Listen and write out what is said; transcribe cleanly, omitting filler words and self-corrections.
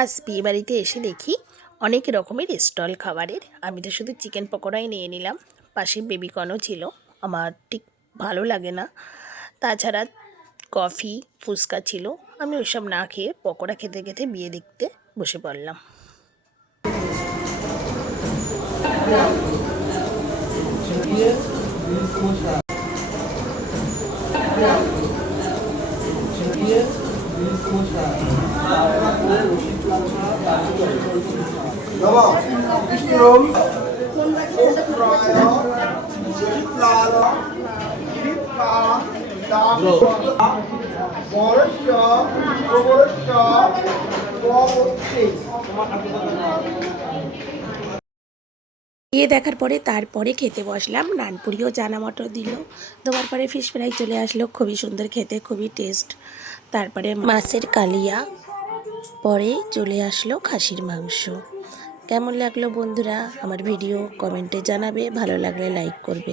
আজ বিয়ে বাড়িতে এসে দেখি অনেক রকমের স্টল খাবারের। আমি তো শুধু চিকেন পকোড়াই নিয়ে নিলাম, পাশে বেবিকর্নও ছিল। আমার ঠিক ভালো লাগে না। তাছাড়া কফি ফুচকা ছিল। আমি ওইসব না খেয়ে পকোড়া খেতে খেতে বিয়ে দেখতে বসে পড়লাম। বিয়ে দেখার পরে তারপরে খেতে বসলাম। নানপুরিও চানা মটর দিল, দেওয়ার পরে ফিশ ফ্রাই চলে আসলো, খুবই সুন্দর খেতে, খুবই টেস্ট। তারপরে মাছের কালিয়া, পরে চলে আসলো খাসির মাংস। কেমন লাগলো বন্ধুরা আমার ভিডিও কমেন্টে জানাবে, ভালো লাগলে লাইক করবে।